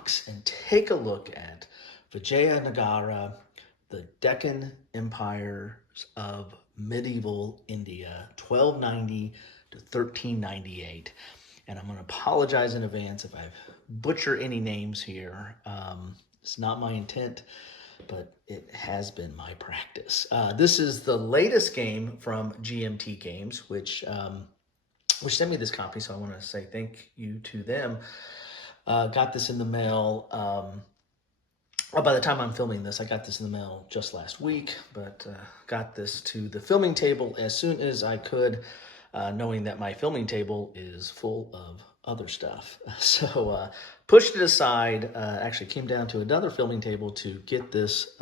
box and take a look at Vijayanagara, the Deccan empires of medieval India, 1290 to 1398. And I'm going to apologize in advance if I butcher any names here. It's not my intent, but it has been my practice. This is the latest game from GMT Games, which sent me this copy, so I want to say thank you to them. Got this in the mail. By the time I'm filming this, I got this in the mail just last week, but got this to the filming table as soon as I could, knowing that my filming table is full of other stuff. So pushed it aside, actually came down to another filming table to get this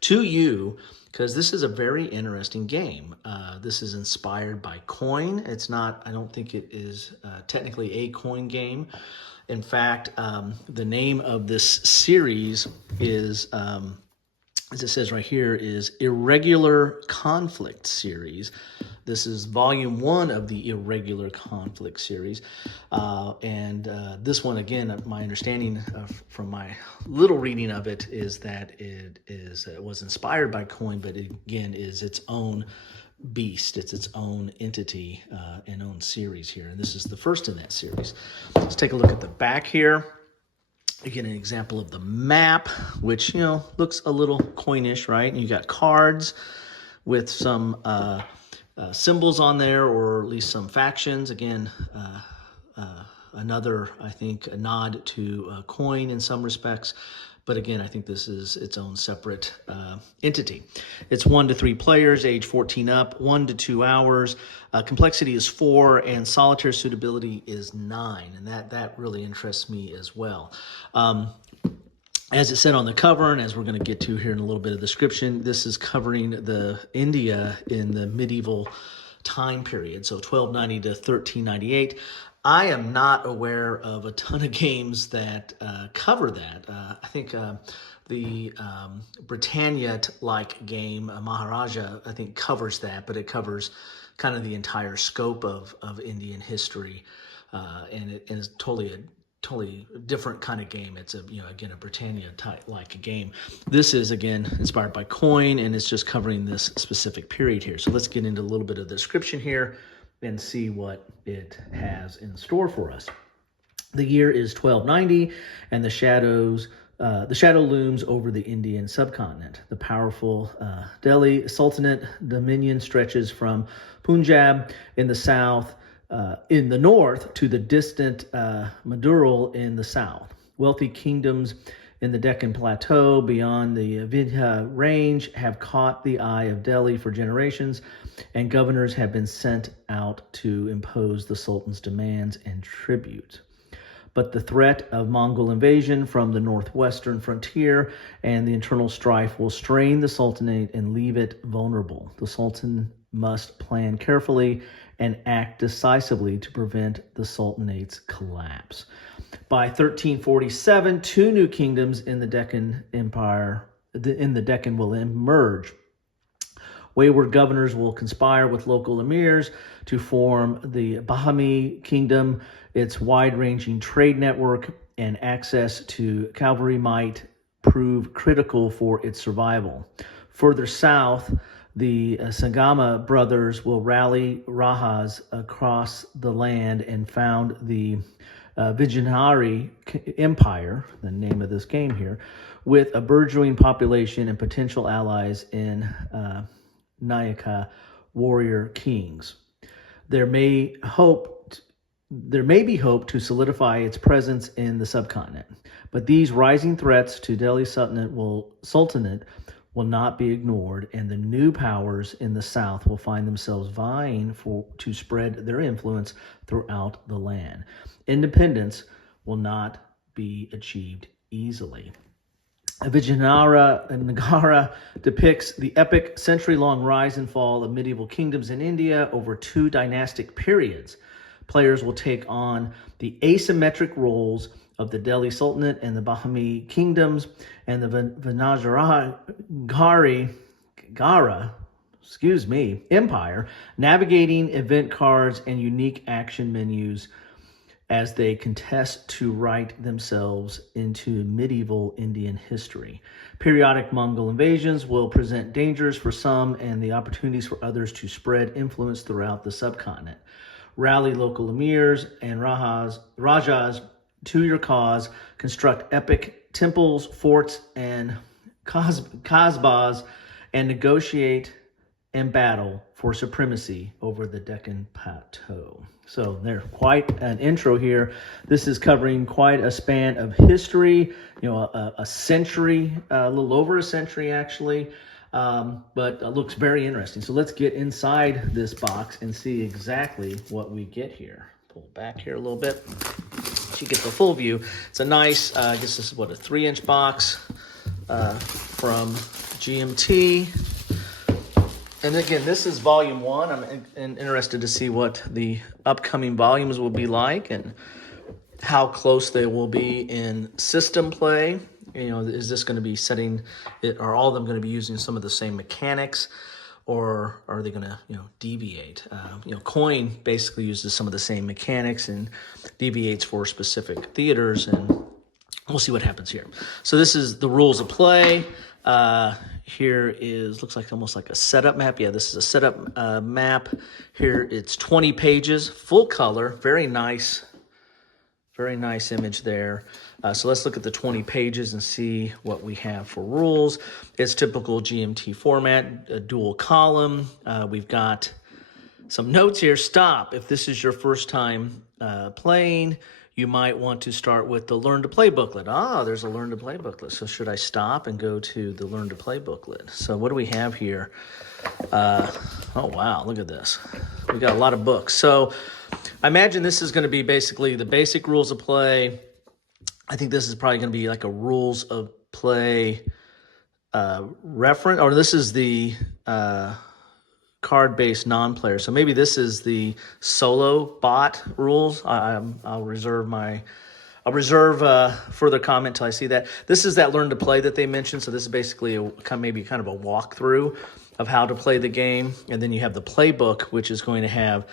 to you, because this is a very interesting game. This is inspired by coin. It's not, I don't think it is technically a coin game. In fact, the name of this series is, as it says right here, is Irregular Conflicts Series. This is volume 1 of the Irregular Conflict Series. And this one, again, my understanding from my little reading of it is that it was inspired by coin, but it, again, is its own beast. It's its own entity and own series here. And this is the first in that series. Let's take a look at the back here. Again, an example of the map, which, looks a little coinish, right? And you got cards with some symbols on there, or at least some factions. Again, another, I think, a nod to coin in some respects. But again, I think this is its own separate entity. It's 1 to 3 players, age 14 up, 1 to 2 hours. Complexity is 4, and solitaire suitability is 9. And that really interests me as well. As it said on the cover, and as we're going to get to here in a little bit of description, this is covering the India in the medieval time period, so 1290 to 1398. I am not aware of a ton of games that cover that. I think the Britannia-like game, Maharaja, I think covers that, but it covers kind of the entire scope of Indian history, and it is totally different kind of game. It's again, a Britannia-like game. This is, again, inspired by coin, and it's just covering this specific period here. So let's get into a little bit of the description here and see what it has in store for us. The year is 1290, and the shadow looms over the Indian subcontinent. The powerful Delhi Sultanate dominion stretches from Punjab in the south, in the north, to the distant Madurai in the south. Wealthy kingdoms in the Deccan plateau beyond the Vindhya range have caught the eye of Delhi for generations, and governors have been sent out to impose the Sultan's demands and tribute. But the threat of Mongol invasion from the northwestern frontier and the internal strife will strain the Sultanate and leave it vulnerable. The Sultan must plan carefully and act decisively to prevent the Sultanate's collapse. By 1347, 2 new kingdoms in the Deccan Empire will emerge. Wayward governors will conspire with local amirs to form the Bahmani Kingdom. Its wide-ranging trade network and access to cavalry might prove critical for its survival. Further south, the Sangama brothers will rally Rajas across the land and found the Vijayanagara Empire, the name of this game here, with a burgeoning population and potential allies in Nayaka warrior kings. There may be hope to solidify its presence in the subcontinent, but these rising threats to Delhi Sultanate will not be ignored, and the new powers in the south will find themselves vying to spread their influence throughout the land. Independence will not be achieved easily. Vijayanagara depicts the epic century-long rise and fall of medieval kingdoms in India over 2 dynastic periods. Players will take on the asymmetric roles of the Delhi Sultanate and the Bahmani Kingdoms and the Vijayanagara Empire, navigating event cards and unique action menus as they contest to write themselves into medieval Indian history. Periodic Mongol invasions will present dangers for some and the opportunities for others to spread influence throughout the subcontinent. Rally local amirs and rajas to your cause, construct epic temples, forts, and qasbahs, and negotiate and battle for supremacy over the Deccan plateau. So there's quite an intro here. This is covering quite a span of history, a century, a little over a century actually, but looks very interesting. So let's get inside this box and see exactly what we get here. Pull back here a little bit so you get the full view. It's a nice, I guess this is what, a 3-inch box from GMT. And again, this is volume 1. I'm interested to see what the upcoming volumes will be like and how close they will be in system play. Is this going to be setting it? Are all of them going to be using some of the same mechanics, or are they going to deviate? Coin basically uses some of the same mechanics and deviates for specific theaters, and we'll see what happens here. So this is the rules of play. Here looks like almost like a setup map. Yeah, this is a setup map. Here it's 20 pages, full color, very nice image there. So let's look at the 20 pages and see what we have for rules. It's typical GMT format, a dual column. We've got some notes here. Stop. If this is your first time playing, you might want to start with the Learn to Play booklet. There's a Learn to Play booklet. So should I stop and go to the Learn to Play booklet? So what do we have here? Oh, wow, look at this. We got a lot of books. So I imagine this is going to be basically the basic rules of play. I think this is probably going to be like a rules of play reference, or this is the card-based non-player. So maybe this is the solo bot rules. I'll reserve further comment till I see that. This is that Learn to Play that they mentioned. So this is basically maybe kind of a walkthrough of how to play the game. And then you have the playbook, which is going to have,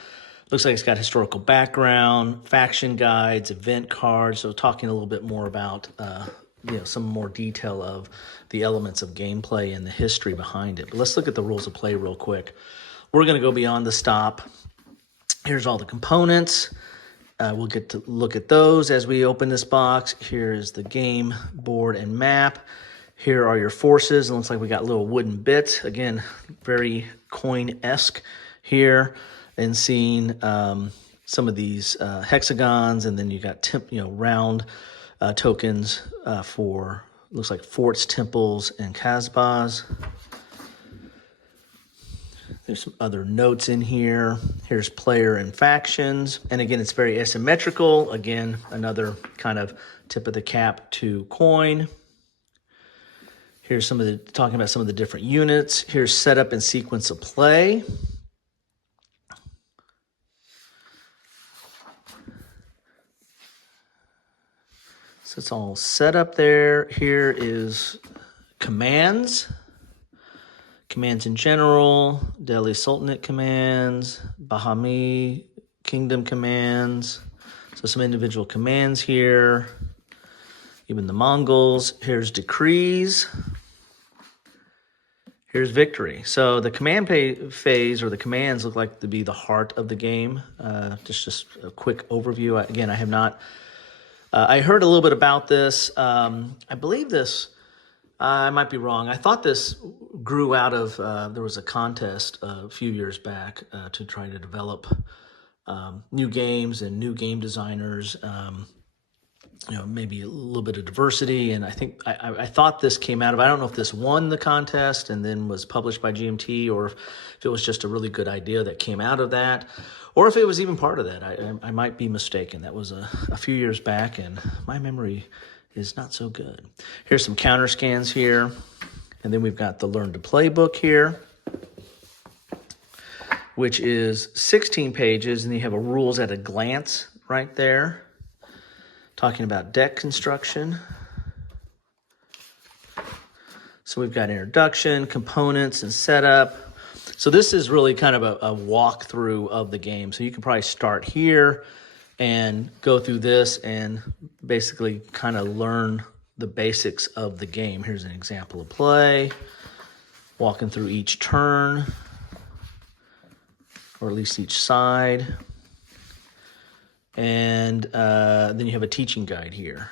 looks like it's got historical background, faction guides, event cards. So talking a little bit more about some more detail of the elements of gameplay and the history behind it. But let's look at the rules of play real quick. We're going to go beyond the stop. Here's all the components. We'll get to look at those as we open this box. Here is the game board and map. Here are your forces. It looks like we got little wooden bits. Again, very coin-esque here. And seeing some of these hexagons, and then you got round tokens for, looks like forts, temples, and qasbahs. There's some other notes in here. Here's player and factions. And again, it's very asymmetrical. Again, another kind of tip of the cap to coin. Here's talking about some of the different units. Here's setup and sequence of play. So it's all set up there. Here is commands. Commands in general, Delhi Sultanate commands, Bahmani Kingdom commands. So some individual commands here. Even the Mongols. Here's decrees. Here's victory. So the command phase, or the commands, look like to be the heart of the game. Just a quick overview. Again, I have not... I heard a little bit about this. I believe this... I might be wrong. I thought this grew out of, there was a contest a few years back to try to develop new games and new game designers, maybe a little bit of diversity. And I think, I thought this came out of, I don't know if this won the contest and then was published by GMT, or if it was just a really good idea that came out of that, or if it was even part of that. I might be mistaken. That was a few years back, and my memory is not so good. Here's some counter scans here. And then we've got the Learn to Play book here, which is 16 pages. And you have a rules at a glance right there, talking about deck construction. So we've got introduction, components, and setup. So this is really kind of a walkthrough of the game. So you can probably start here and go through this and basically kind of learn the basics of the game. Here's an example of play, walking through each turn, or at least each side. And then you have a teaching guide here.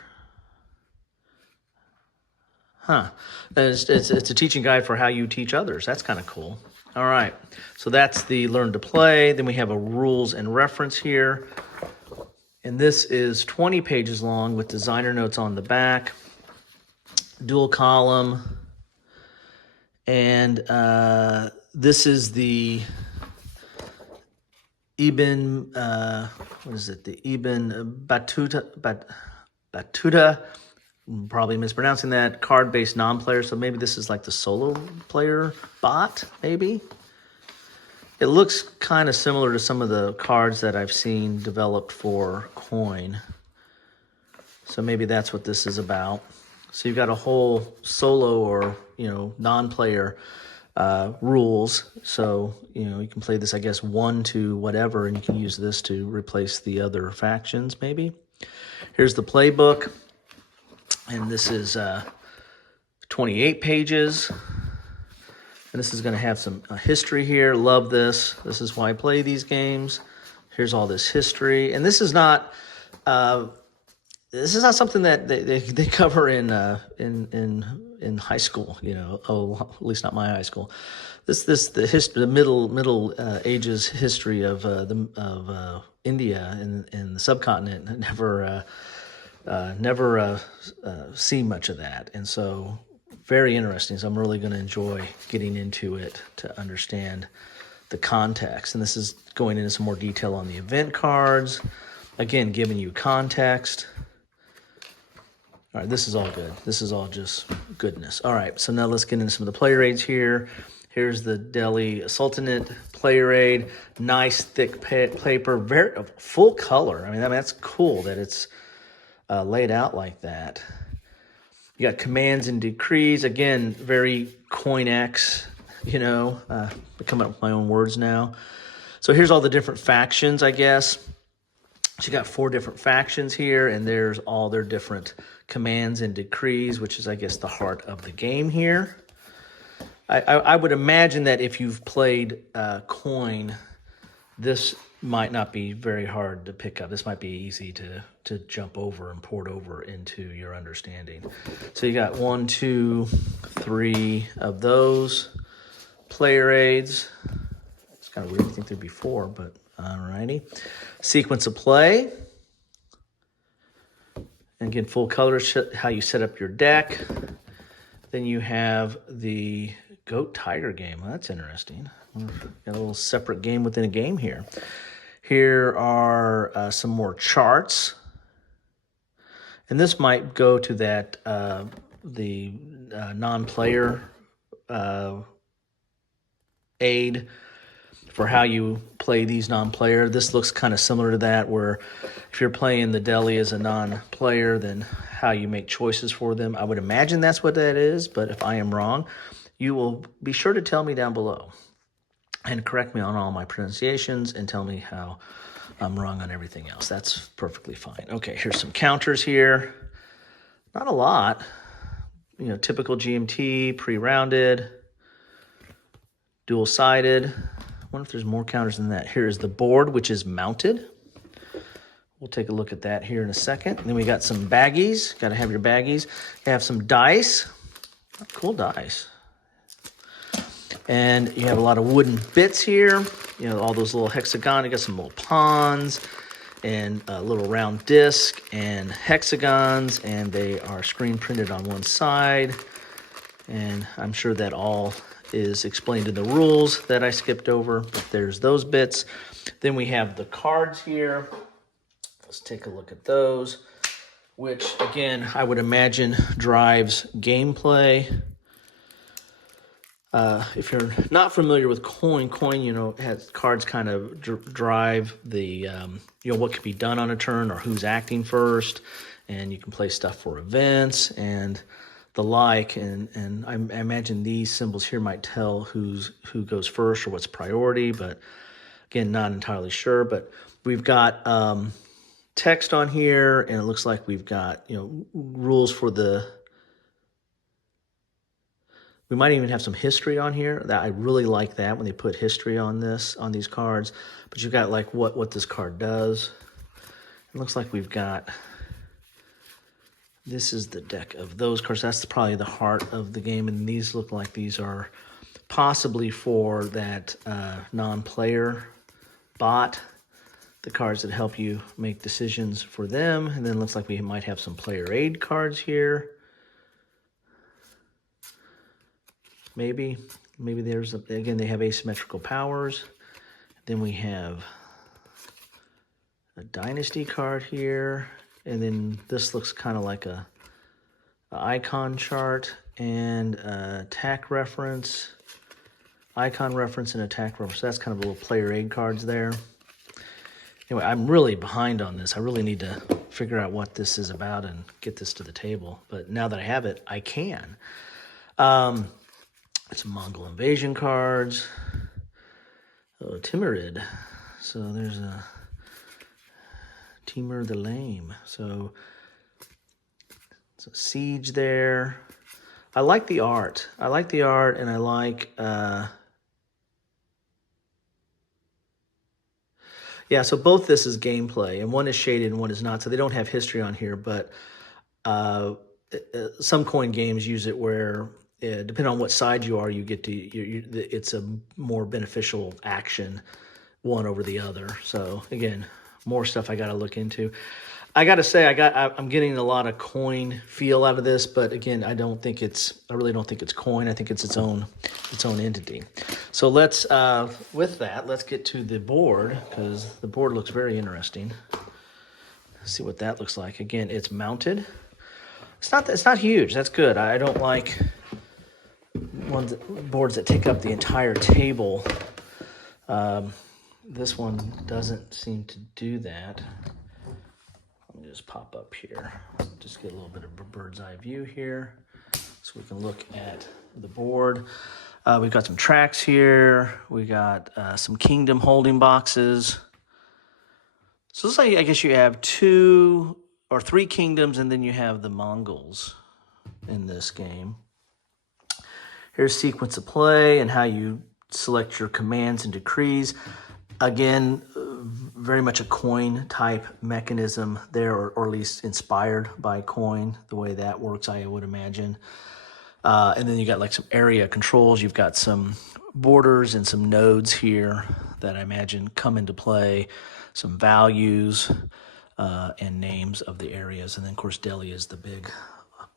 It's a teaching guide for how you teach others. That's kind of cool. All right, so that's the learn to play. Then we have a rules and reference here. And this is 20 pages long with designer notes on the back, dual column. And this is the Ibn, what is it? The Ibn Battuta, probably mispronouncing that, card-based non-player. So maybe this is like the solo player bot, maybe? It looks kind of similar to some of the cards that I've seen developed for coin. So maybe that's what this is about. So you've got a whole solo or, non-player rules. So, you can play this, I guess, 1 to whatever, and you can use this to replace the other factions, maybe. Here's the playbook. And this is 28 pages. And this is going to have some history here. Love this. This is why I play these games. Here's all this history. And this is not something that they cover in high school. At least not my high school. The middle ages history of India and the subcontinent never see much of that, and so. Very interesting. So I'm really going to enjoy getting into it to understand the context. And this is going into some more detail on the event cards. Again, giving you context. All right, this is all good. This is all just goodness. All right, so now let's get into some of the player aids here. Here's the Delhi Sultanate player aid. Nice thick paper, very full color. I mean that's cool that it's laid out like that. You got commands and decrees. Again, very CoinX, coming up with my own words now. So here's all the different factions, I guess. So you got 4 different factions here, and there's all their different commands and decrees, which is, I guess, the heart of the game here. I would imagine that if you've played coin, this might not be very hard to pick up. This might be easy to jump over and port over into your understanding. So you got 1, 2, 3 of those player aids. It's kind of weird to think there'd be 4, but alrighty. Sequence of play. And again, full color, how you set up your deck. Then you have the Goat Tiger game. Well, that's interesting. Got a little separate game within a game here. Here are some more charts. And this might go to that, the non-player aid for how you play these non-player. This looks kind of similar to that, where if you're playing the Delhi as a non-player, then how you make choices for them. I would imagine that's what that is, but if I am wrong, you will be sure to tell me down below and correct me on all my pronunciations and tell me how I'm wrong on everything else. That's perfectly fine. Okay, here's some counters here. Not a lot. Typical GMT, pre-rounded, dual-sided. I wonder if there's more counters than that. Here is the board, which is mounted. We'll take a look at that here in a second. And then we got some baggies. Got to have your baggies. You have some dice. Cool dice. And you have a lot of wooden bits here. All those little hexagon. You got some little pawns and a little round disc and hexagons. And they are screen printed on one side. And I'm sure that all is explained in the rules that I skipped over. But there's those bits. Then we have the cards here. Let's take a look at those, which, again, I would imagine drives gameplay. If you're not familiar with coin, has cards kind of drive the, what can be done on a turn or who's acting first. And you can play stuff for events and the like. And I imagine these symbols here might tell who goes first or what's priority. But, again, not entirely sure. But we've got text on here, and it looks like we've got, rules for we might even have some history on here. That I really like that when they put history on these cards. But you've got like what this card does. It looks like we've got, this is the deck of those cards. That's probably the heart of the game, and these look like these are possibly for that non-player bot, the cards that help you make decisions for them. And then it looks like we might have some player aid cards here. Maybe there's, again, they have asymmetrical powers. Then we have a dynasty card here. And then this looks kind of like a icon chart and attack reference, icon reference and attack reference. So that's kind of a little player aid cards there. Anyway, I'm really behind on this. I really need to figure out what this is about and get this to the table. But now that I have it, I can. Some Mongol invasion cards. Oh, Timurid. So there's a Timur the Lame. So it's a siege there. I like the art. And I like... yeah, so both this is gameplay, and one is shaded and one is not. So they don't have history on here, but some coin games use it where, depending on what side you are, you get to, it's a more beneficial action, one over the other. So again, more stuff I got to look into. I got to say, I'm getting a lot of coin feel out of this, but again, I really don't think it's coin. I think it's its own entity. So let's, with that, let's get to the board, because the board looks very interesting. Let's see what that looks like. Again, it's mounted. It's not huge. That's good. I don't like boards that take up the entire table. This one doesn't seem to do that. Let me just pop up here. Just get a little bit of a bird's eye view here so we can look at the board. We've got some tracks here. We got some kingdom holding boxes. So it's like, I guess you have 2 or 3 kingdoms, and then you have the Mongols in this game. Here's sequence of play and how you select your commands and decrees. Again, very much a coin type mechanism there, or at least inspired by coin, the way that works, I would imagine. And then you got like some area controls. You've got some borders and some nodes here that I imagine come into play, some values and names of the areas. And then, of course, Delhi is the big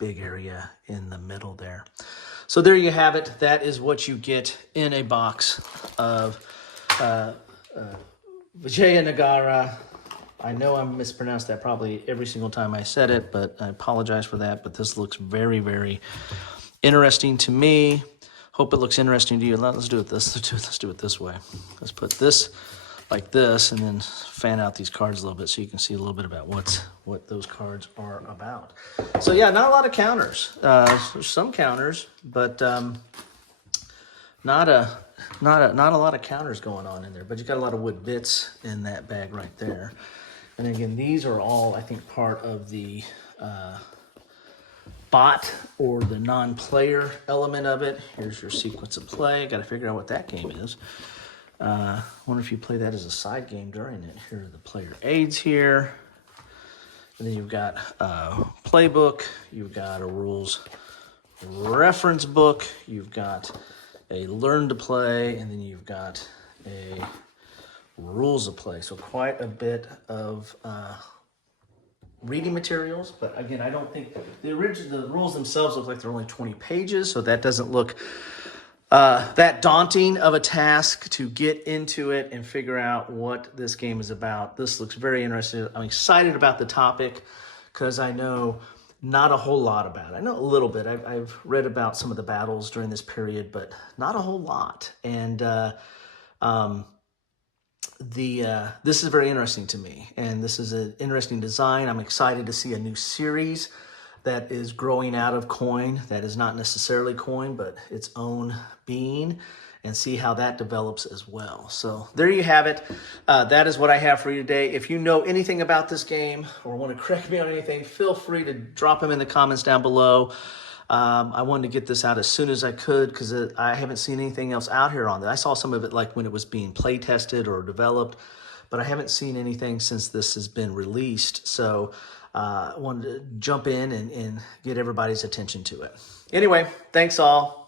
area in the middle there. So there you have it. That is what you get in a box of Vijayanagara. I know I mispronounced that probably every single time I said it, but I apologize for that. But this looks very, very interesting to me. Hope it looks interesting to you. Let's do it this way. Let's put this like this, and then fan out these cards a little bit so you can see a little bit about what those cards are about. So yeah, not a lot of counters. There's some counters, but not a lot of counters going on in there. But you got a lot of wood bits in that bag right there. And again, these are all, I think, part of the bot or the non-player element of it. Here's your sequence of play. Got to figure out what that game is. Wonder if you play that as a side game during it. Here are the player aids here. And then you've got a playbook. You've got a rules reference book. You've got a learn to play. And then you've got a rules of play. So quite a bit of reading materials. But again, I don't think the rules themselves look like they're only 20 pages. So that doesn't look that daunting of a task to get into it and figure out what this game is about. This looks very interesting. I'm excited about the topic because I know not a whole lot about it. I know a little bit. I've read about some of the battles during this period, but not a whole lot. And this is very interesting to me. And this is an interesting design. I'm excited to see a new series that is growing out of coin, that is not necessarily coin, but its own being. and see how that develops as well. So there you have it. That is what I have for you today. If you know anything about this game or want to correct me on anything, feel free to drop them in the comments down below. I wanted to get this out as soon as I could because I haven't seen anything else out here on that. I saw some of it like when it was being play tested or developed, but I haven't seen anything since this has been released. So I wanted to jump in and get everybody's attention to it. Anyway, thanks all.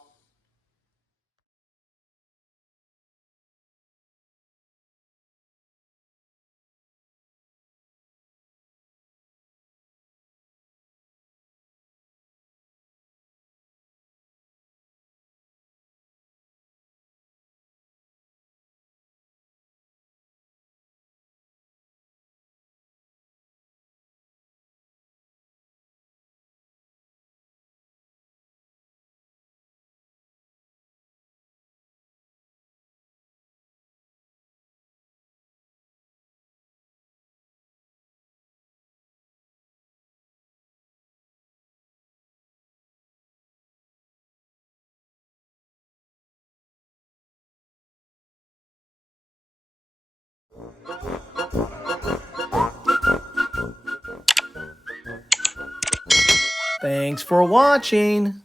Thanks for watching.